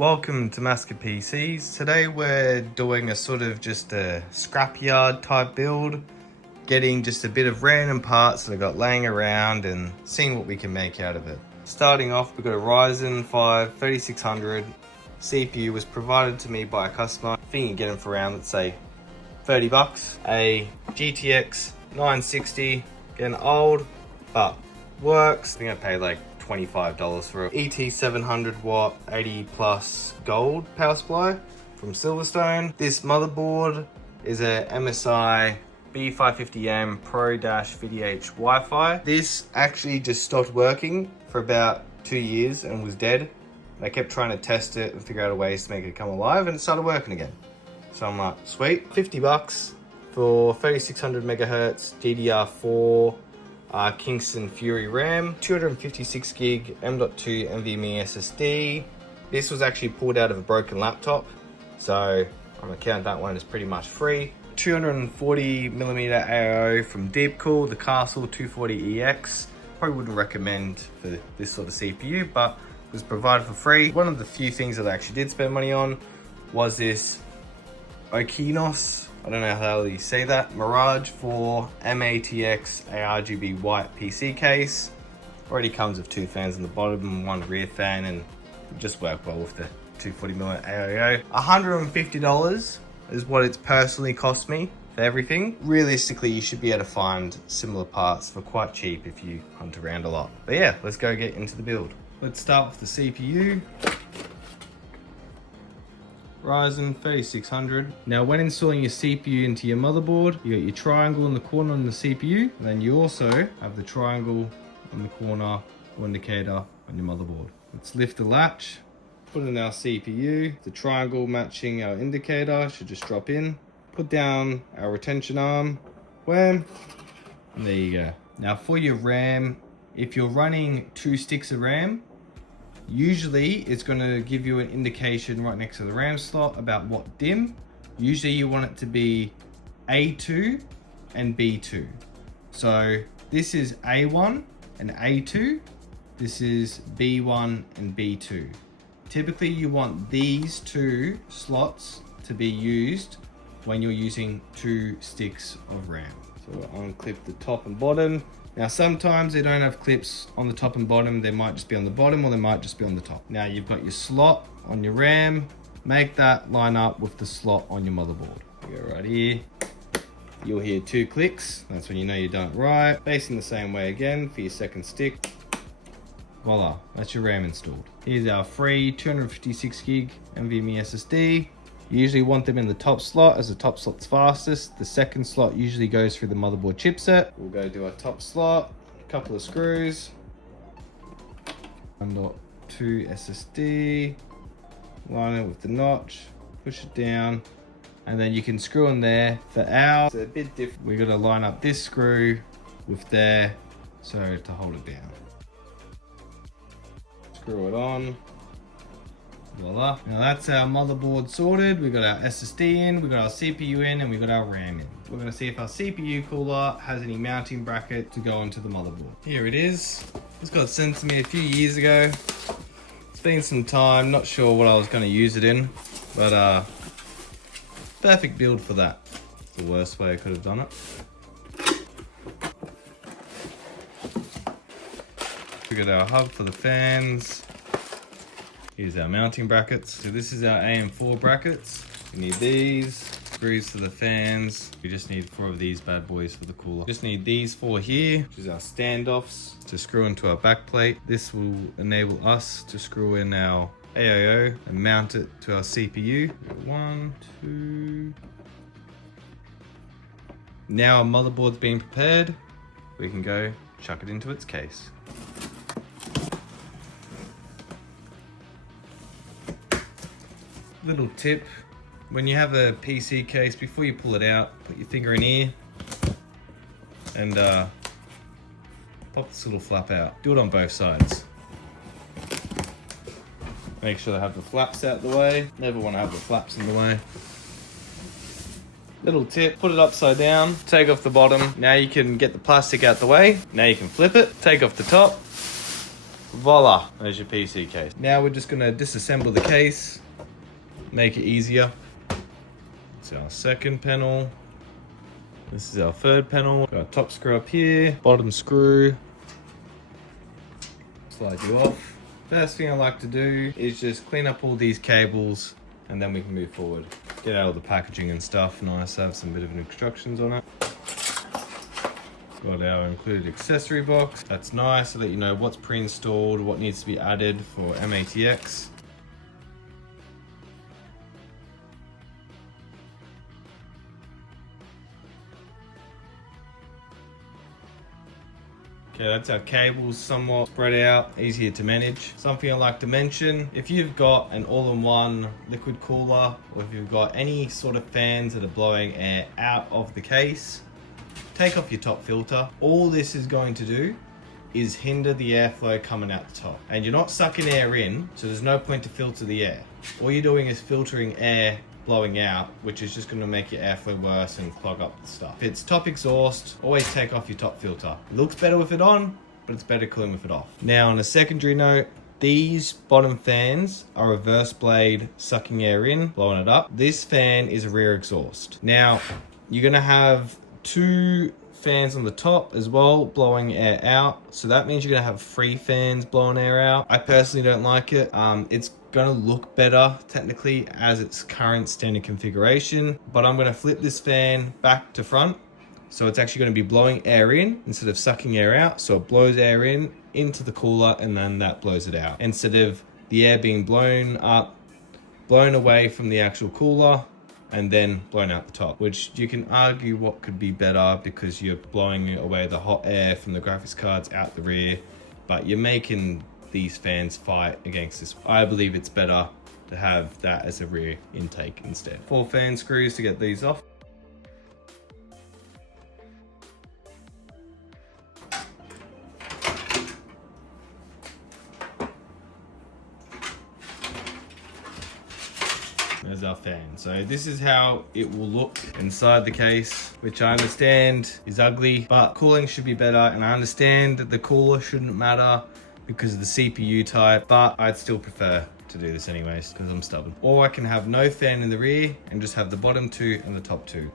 Welcome to Aud PCs. Today we're doing a sort of just a scrapyard type build, getting just a bit of random parts that I got laying around and seeing what we can make out of it. Starting off, we've got a Ryzen 5 3600. CPU was provided to me by a customer. I think you can get them for around, let's say, 30 bucks. A GTX 960, getting old, but works. I think I paid like $25 for an ET 700 watt 80 plus gold power supply from Silverstone. This motherboard is a MSI B550M Pro-VDH Wi-Fi. This actually just stopped working for about 2 years and was dead. I kept trying to test it and figure out ways to make it come alive, and it started working again. So I'm like, sweet, 50 bucks for 3600 megahertz DDR4 Kingston Fury RAM, 256 gig M.2 NVMe SSD. This was actually pulled out of a broken laptop, so I'm gonna count that one as pretty much free. 240mm AIO from Deepcool, the Castle 240EX. Probably wouldn't recommend for this sort of CPU, but it was provided for free. One of the few things that I actually did spend money on was this Okinos, I don't know how you say that, Mirage 4 MATX ARGB white PC case. Already comes with 2 fans on the bottom and 1 rear fan, and just work well with the 240mm AIO. $150 is what it's personally cost me for everything. Realistically, you should be able to find similar parts for quite cheap if you hunt around a lot. But yeah, let's go get into the build. Let's start with the CPU. Ryzen 3600. Now when installing your CPU into your motherboard, you got your triangle in the corner on the CPU, and then you also have the triangle on the corner or indicator on your motherboard. Let's lift the latch, put in our CPU, the triangle matching our indicator should just drop in, put down our retention arm, wham, and there you go. Now for your RAM, if you're running 2 sticks of RAM, usually it's going to give you an indication right next to the RAM slot about what DIMM. Usually you want it to be A2 and B2. So this is A1 and A2. This is B1 and B2. Typically you want these 2 slots to be used when you're using 2 sticks of RAM. So we'll unclip the top and bottom. Now sometimes they don't have clips on the top and bottom, they might just be on the bottom or they might just be on the top. Now you've got your slot on your RAM, make that line up with the slot on your motherboard. You go right here, you'll hear 2 clicks, that's when you know you've done it right. Facing the same way again for your second stick. Voila, that's your RAM installed. Here's our free 256 gig NVMe SSD. You usually want them in the top slot, as the top slot's fastest. The second slot usually goes through the motherboard chipset. We'll go do our top slot, a couple of screws, 1.2 SSD, line it with the notch, push it down, and then you can screw in there. For ours, it's a bit different. We gotta line up this screw with there, so to hold it down. Screw it on. Voila. Now that's our motherboard sorted. We got our SSD in, we got our CPU in, and we got our RAM in. We're gonna see if our CPU cooler has any mounting bracket to go into the motherboard. Here it is. This got sent to me a few years ago. It's been some time, not sure what I was gonna use it in, but perfect build for that. It's the worst way I could have done it. We got our hub for the fans. Here's our mounting brackets. So this is our AM4 brackets. We need these, screws for the fans. We just need 4 of these bad boys for the cooler. Just need these 4 here, which is our standoffs to screw into our back plate. This will enable us to screw in our AIO and mount it to our CPU. 1, 2. Now our motherboard's been prepared, we can go chuck it into its case. Little tip, when you have a PC case, before you pull it out, put your finger in here and pop this little flap out. Do it on both sides. Make sure they have the flaps out the way. Never want to have the flaps in the way. Little tip, put it upside down, take off the bottom. Now you can get the plastic out the way. Now you can flip it, take off the top, Voila, there's your PC case. Now we're just gonna disassemble the case, make it easier. It's our second panel. This is our third panel. Got a top screw up here, bottom screw. Slide you off. First thing I like to do is just clean up all these cables and then we can move forward. Get out all the packaging and stuff. Nice, have some bit of instructions on it. Got our included accessory box. That's nice to let you know what's pre-installed, what needs to be added for MATX. Okay, that's our cables somewhat spread out, easier to manage. Something I like to mention, if you've got an all-in-one liquid cooler, or if you've got any sort of fans that are blowing air out of the case, take off your top filter. All this is going to do is hinder the airflow coming out the top. And you're not sucking air in, so there's no point to filter the air. All you're doing is filtering air blowing out, which is just going to make your airflow worse and clog up the stuff. If it's top exhaust, always take off your top filter. It looks better with it on, but it's better cooling with it off. Now on a secondary note, these bottom fans are reverse blade sucking air in, blowing it up. This fan is a rear exhaust. Now you're going to have two fans on the top as well blowing air out, so that means you're gonna have 3 fans blowing air out. I personally don't like it. It's gonna look better technically as its current standard configuration, but I'm gonna flip this fan back to front, so it's actually going to be blowing air in instead of sucking air out. So it blows air in into the cooler and then that blows it out, instead of the air being blown up, blown away from the actual cooler and then blown out the top, which you can argue what could be better because you're blowing away the hot air from the graphics cards out the rear, but you're making these fans fight against this. I believe it's better to have that as a rear intake instead. 4 fan screws to get these off. There's our fan. So this is how it will look inside the case, which I understand is ugly, but cooling should be better. And I understand that the cooler shouldn't matter because of the CPU type, but I'd still prefer to do this anyways because I'm stubborn. Or I can have no fan in the rear and just have the bottom 2 and the top 2.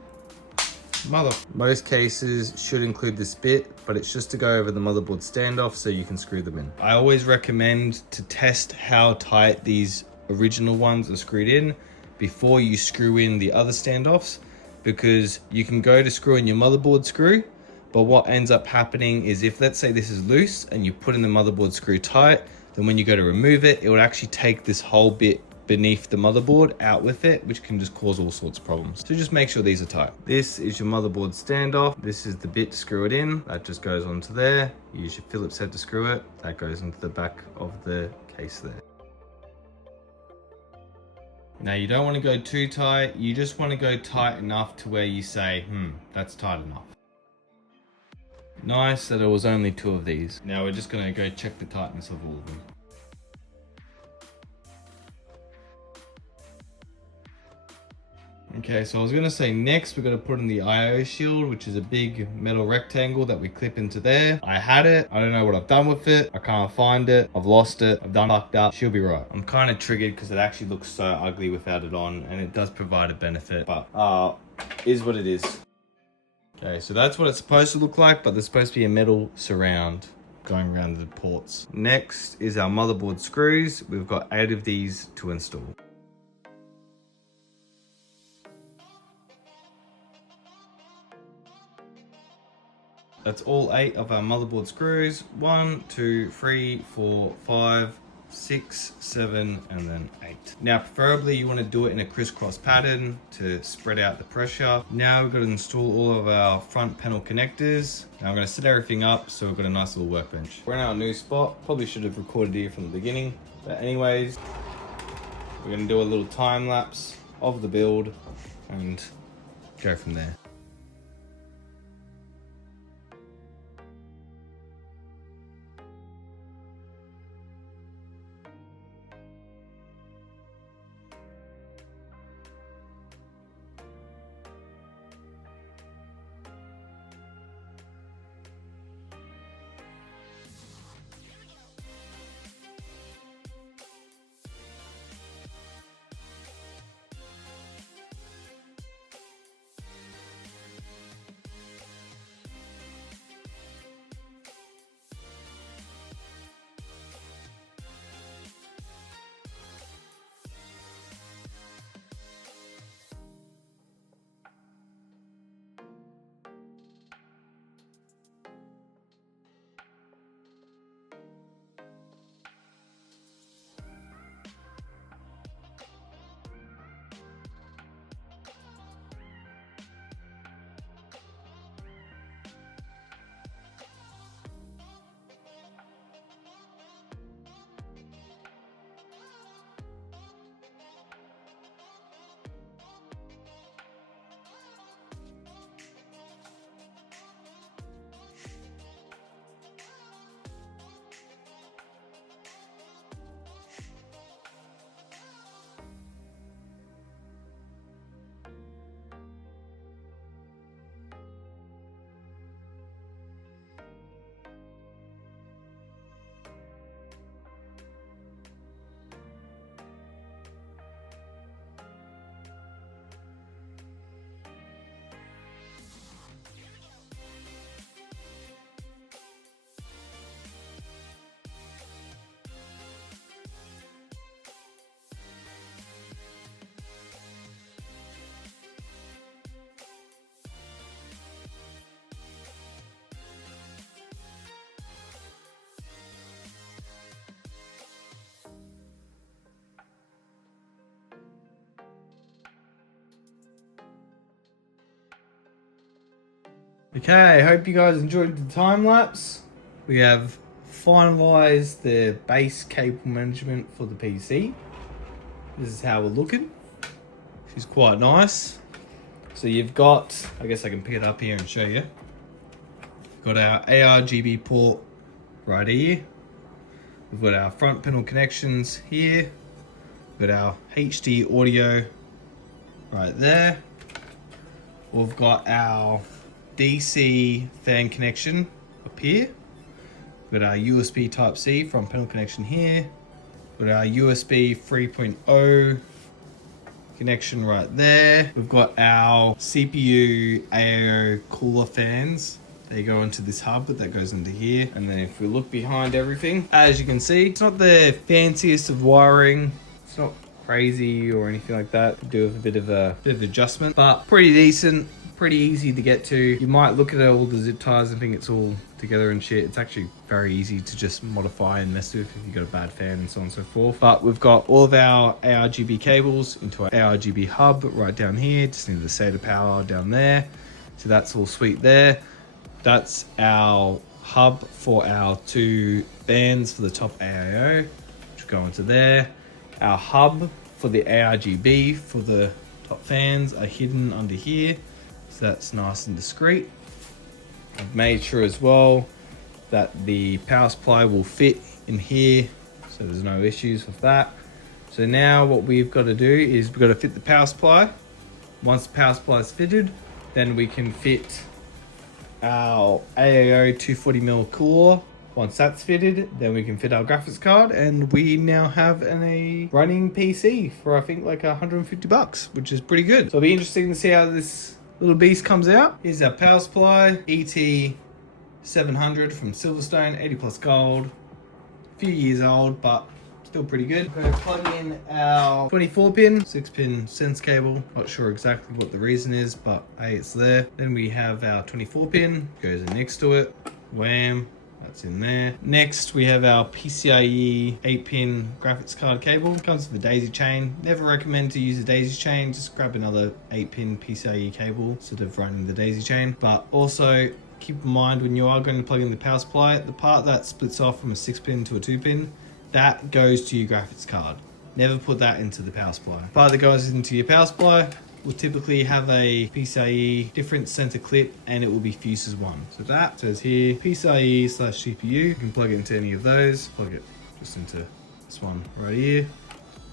Most cases should include this bit, but it's just to go over the motherboard standoff so you can screw them in. I always recommend to test how tight these original ones are screwed in before you screw in the other standoffs, because you can go to screw in your motherboard screw, but what ends up happening is if, let's say this is loose and you put in the motherboard screw tight, then when you go to remove it, it will actually take this whole bit beneath the motherboard out with it, which can just cause all sorts of problems. So just make sure these are tight. This is your motherboard standoff. This is the bit to screw it in. That just goes onto there. You use your Phillips head to screw it. That goes into the back of the case there. Now you don't want to go too tight, you just want to go tight enough to where you say, that's tight enough. Nice that it was only 2 of these. Now we're just going to go check the tightness of all of them. Okay, so I was going to say next we're going to put in the IO shield, which is a big metal rectangle that we clip into there. I had it. I don't know what I've done with it. I can't find it. I've lost it. I've done fucked up. She'll be right. I'm kind of triggered because it actually looks so ugly without it on, and it does provide a benefit, but is what it is. Okay, so that's what it's supposed to look like, but there's supposed to be a metal surround going around the ports. Next is our motherboard screws. We've got 8 of these to install. That's all 8 of our motherboard screws. 1, 2, 3, 4, 5, 6, 7, and then 8. Now, preferably you want to do it in a crisscross pattern to spread out the pressure. Now we've got to install all of our front panel connectors. Now I'm going to set everything up so we've got a nice little workbench. We're in our new spot. Probably should have recorded here from the beginning. But anyways, we're going to do a little time lapse of the build and go from there. Okay, hope you guys enjoyed the time lapse. We have finalized the base cable management for the PC. This is how we're looking. She's quite nice. So you've got, I guess I can pick it up here and show you. Got our ARGB port right here. We've got our front panel connections here. We've got our HD audio right there. We've got our DC fan connection up here. We've got our USB Type-C front panel connection here. We've got our USB 3.0 connection right there. We've got our CPU AO cooler fans. They go into this hub, but that goes into here. And then if we look behind everything, as you can see, it's not the fanciest of wiring. It's not crazy or anything like that. Do with a bit of adjustment, but pretty decent, pretty easy to get to. You might look at all the zip ties and think it's all together and shit. It's actually very easy to just modify and mess with if you've got a bad fan and so on and so forth. But we've got all of our ARGB cables into our ARGB hub right down here. Just need the SATA power down there. So that's all sweet there. That's our hub for our two fans for the top AIO, which will go into there. Our hub for the ARGB for the top fans are hidden under here. So that's nice and discreet. I've made sure as well that the power supply will fit in here, so there's no issues with that. So now what we've got to do is we've got to fit the power supply. Once the power supply is fitted, then we can fit our AAO 240mm cooler. Once that's fitted, then we can fit our graphics card, and we now have a running PC for I think like $150, which is pretty good. So it'll be interesting to see how this little beast comes out. Here's our power supply, ET700 from Silverstone, 80 plus gold. A few years old, but still pretty good. We're gonna plug in our 24 pin, 6-pin sense cable. Not sure exactly what the reason is, but hey, it's there. Then we have our 24 pin, goes in next to it. Wham, that's in there. Next, we have our PCIe 8-pin graphics card cable. Comes with a daisy chain. Never recommend to use a daisy chain. Just grab another 8-pin PCIe cable instead of running the daisy chain. But also, keep in mind when you are going to plug in the power supply, the part that splits off from a 6-pin to a 2-pin, that goes to your graphics card. Never put that into the power supply. The part that goes into your power supply will typically have a PCIe different center clip, and it will be fused as one. So that says here PCIe/CPU. You can plug it into any of those. Plug it just into this one right here.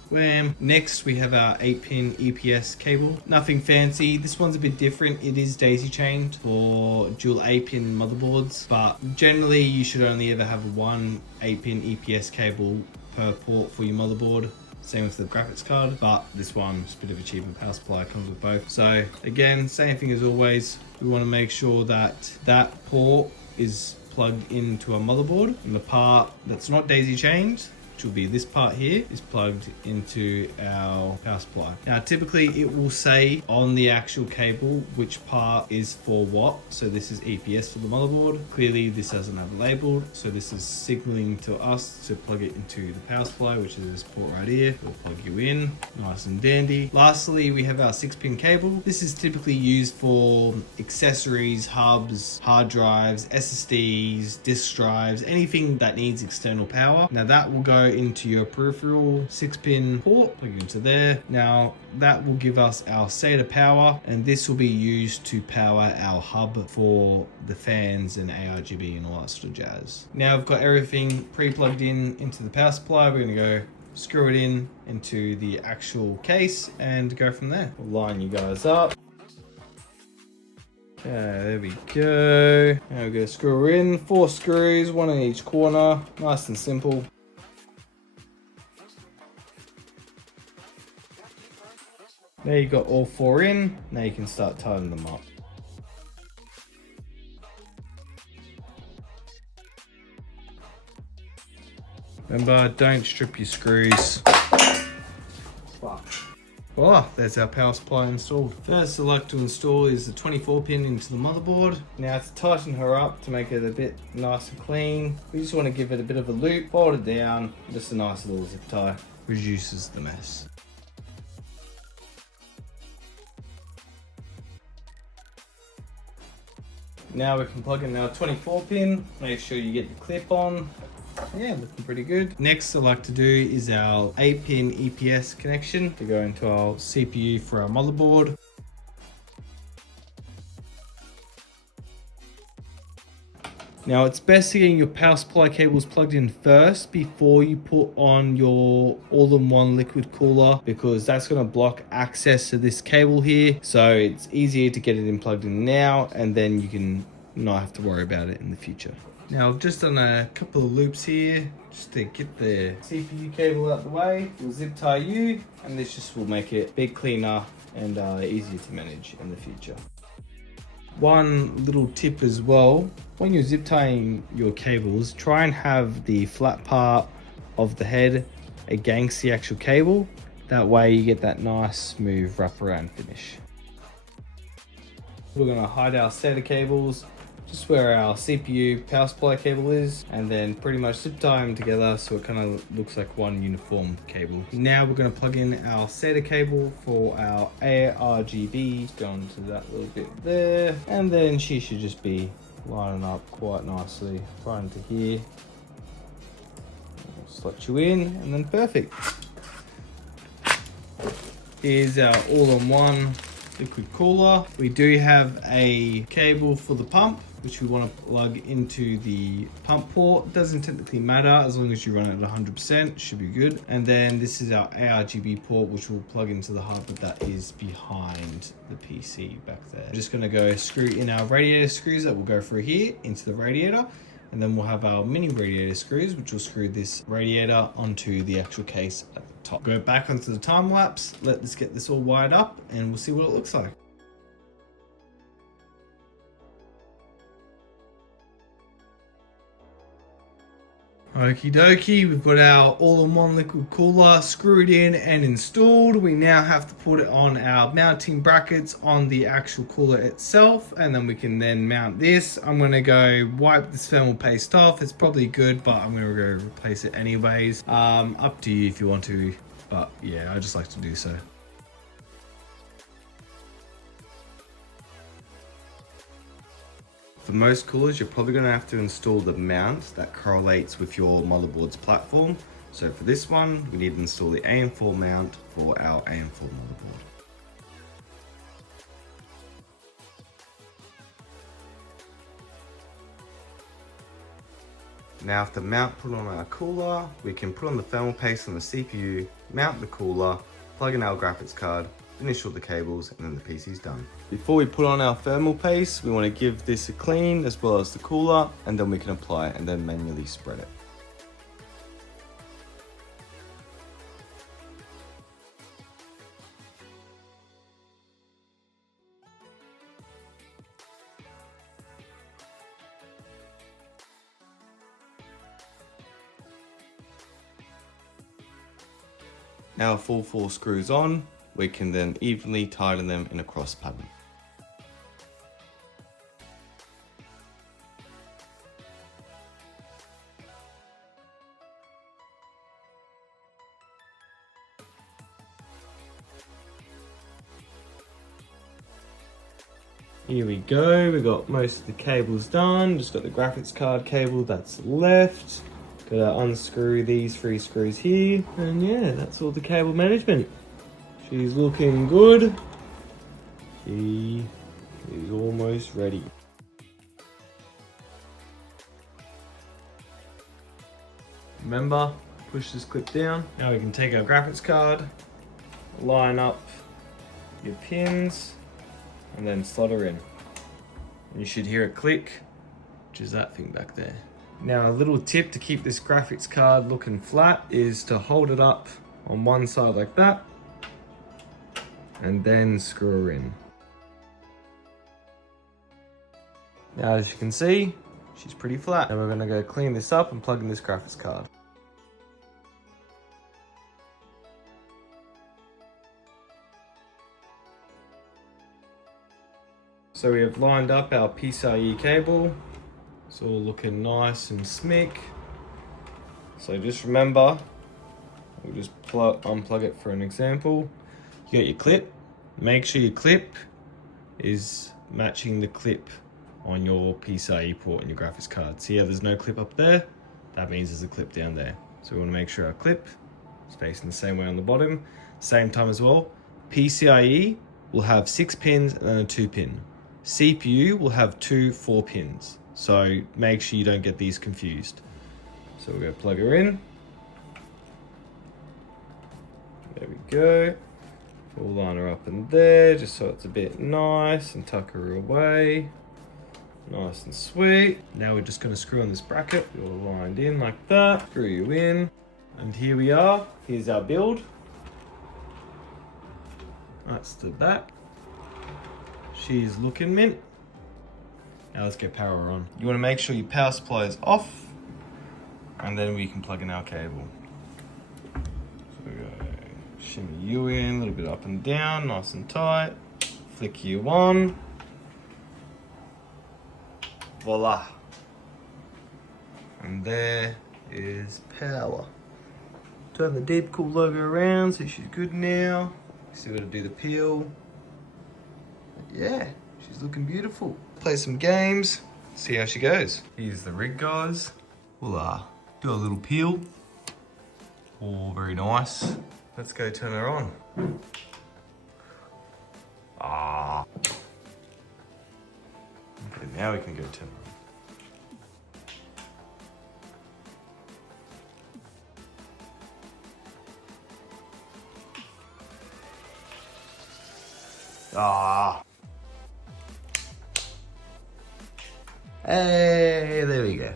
Wham. Next we have our 8-pin EPS cable. Nothing fancy. This one's a bit different. It is daisy chained for dual 8-pin motherboards, but generally you should only ever have one 8-pin EPS cable per port for your motherboard. Same with the graphics card, but this one's a bit of a cheaper power supply, comes with both. So again, same thing as always. We want to make sure that that port is plugged into a motherboard, and the part that's not daisy chained, which will be this part here, is plugged into our power supply. Now typically it will say on the actual cable which part is for what. So this is EPS for the motherboard. Clearly this doesn't have it labeled, so this is signaling to us to plug it into the power supply, which is this port right here. We'll plug you in, nice and dandy. Lastly, we have our 6-pin cable. This is typically used for accessories, hubs, hard drives, SSDs, disk drives, anything that needs external power. Now that will go into your peripheral 6-pin port, plug it into there. Now that will give us our SATA power, and this will be used to power our hub for the fans and ARGB and all that sort of jazz. Now I've got everything pre-plugged in into the power supply. We're gonna go screw it in into the actual case and go from there. We'll line you guys up. Okay, there we go. Now we're gonna screw her in. 4 screws, 1 in each corner. Nice and simple. There you got all 4 in. Now you can start tightening them up. Remember, don't strip your screws. Voila, there's our power supply installed. First select to install is the 24 pin into the motherboard. Now to tighten her up to make it a bit nice and clean, we just want to give it a bit of a loop, fold it down, just a nice little zip tie. Reduces the mess. Now we can plug in our 24 pin. Make sure you get your clip on. Yeah, looking pretty good. Next I like to do is our 8-pin EPS connection to go into our CPU for our motherboard. Now it's best to get your power supply cables plugged in first before you put on your all-in-one liquid cooler, because that's going to block access to this cable here. So it's easier to get it in plugged in now, and then you can not have to worry about it in the future. Now I've just done a couple of loops here just to get the CPU cable out the way. We'll zip tie you, and this just will make it a bit cleaner and easier to manage in the future. One little tip as well, when you're zip tying your cables, try and have the flat part of the head against the actual cable. That way you get that nice smooth wraparound finish. We're going to hide our SATA cables just where our CPU power supply cable is, and then pretty much zip tie them together so it kind of looks like one uniform cable. Now we're going to plug in our SATA cable for our ARGB. Go into that little bit there, and then she should just be lining up quite nicely right into here. Slot you in, and then perfect. Here's our all-in-one liquid cooler. We do have a cable for the pump, which we want to plug into the pump port. Doesn't technically matter as long as you run it at 100%, should be good. And then this is our ARGB port, which will plug into the hub, but that is behind the PC back there. I'm just going to go screw in our radiator screws that will go through here into the radiator. And then we'll have our mini radiator screws, which will screw this radiator onto the actual case at the top. Go back onto the time lapse, let's get this all wired up, and we'll see what it looks like. Okie dokie, we've got our all-in-one liquid cooler screwed in and installed. We now have to put it on our mounting brackets on the actual cooler itself, and then we can then mount this. I'm gonna go wipe this thermal paste off. It's probably good, but I'm gonna go replace it anyways. Up to you if you want to, but yeah, I just like to do so. For most coolers, you're probably going to have to install the mount that correlates with your motherboard's platform. So for this one, we need to install the AM4 mount for our AM4 motherboard. Now with the mount put on our cooler, we can put on the thermal paste on the CPU, mount the cooler, plug in our graphics card, finish all the cables, and then the PC's done. Before we put on our thermal paste, we want to give this a clean as well as the cooler, and then we can apply it and then manually spread it. Now if all 4 screws on, we can then evenly tighten them in a cross pattern. Here we go, we got most of the cables done, just got the graphics card cable that's left. Gotta unscrew these 3 screws here, and yeah, that's all the cable management. She's looking good. She is almost ready. Remember, push this clip down. Now we can take our graphics card, line up your pins, and then slot her in. And you should hear a click, which is that thing back there. Now a little tip to keep this graphics card looking flat is to hold it up on one side like that, and then screw her in. Now as you can see, she's pretty flat. Now we're gonna go clean this up and plug in this graphics card. So we have lined up our PCIe cable. It's all looking nice and smick. So just remember, we'll just unplug it for an example. You got your clip. Make sure your clip is matching the clip on your PCIe port in your graphics card. See how there's no clip up there? That means there's a clip down there. So we want to make sure our clip is facing the same way on the bottom. Same time as well, PCIe will have 6 pins and then a 2 pin. CPU will have 2 4-pins. So make sure you don't get these confused. So we're going to plug her in. There we go. We'll line her up in there just so it's a bit nice and tuck her away. Nice and sweet. Now we're just going to screw on this bracket. You're lined in like that. Screw you in. And here we are. Here's our build. That's the back. She's looking mint. Now let's get power on. You want to make sure your power supply is off, and then we can plug in our cable. So we go shimmy you in, a little bit up and down, nice and tight. Flick you on. Voila. And there is power. Turn the Deep Cool logo around so she's good now. Still gotta do the peel. But yeah, she's looking beautiful. Play some games, see how she goes. Here's the rig, guys. We'll do a little peel. Oh, very nice. Let's go turn her on. Okay, now we can go turn her on. Hey, there we go.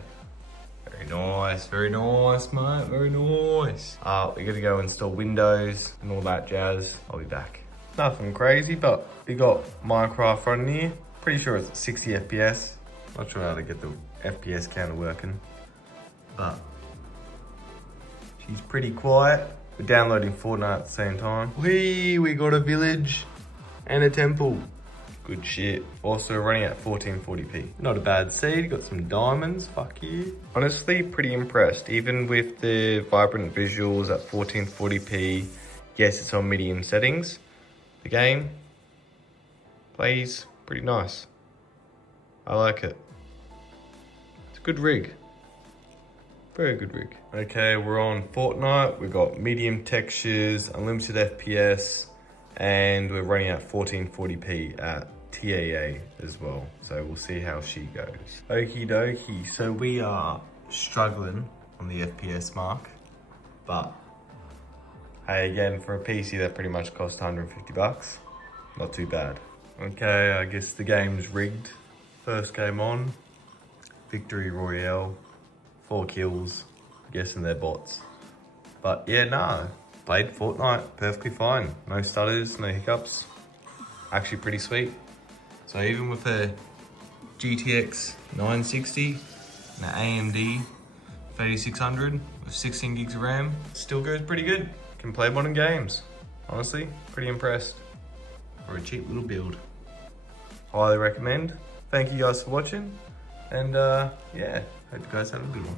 Very nice, mate, very nice. We're gonna go install Windows and all that jazz. I'll be back. Nothing crazy, but we got Minecraft running here. Pretty sure it's at 60 FPS. Not sure how to get the FPS counter working, but she's pretty quiet. We're downloading Fortnite at the same time. We got a village and a temple. Good shit. Also running at 1440p. Not a bad seed, got some diamonds, fuck you. Honestly, pretty impressed. Even with the vibrant visuals at 1440p, yes, it's on medium settings. The game plays pretty nice. I like it. It's a good rig. Very good rig. Okay, we're on Fortnite. We've got medium textures, unlimited FPS, and we're running at 1440p at TAA as well. So we'll see how she goes. Okie dokie. So we are struggling on the FPS mark, but hey, again, for a PC that pretty much cost 150 bucks, not too bad. Okay, I guess the game's rigged. First game on, Victory Royale, 4 kills, I'm guessing they're bots. But yeah, nah, played Fortnite perfectly fine. No stutters, no hiccups. Actually pretty sweet. So even with a GTX 960 and an AMD 3600 with 16 gigs of RAM, still goes pretty good. Can play modern games. Honestly, pretty impressed. For a cheap little build. Highly recommend. Thank you guys for watching. And yeah, hope you guys have a good one.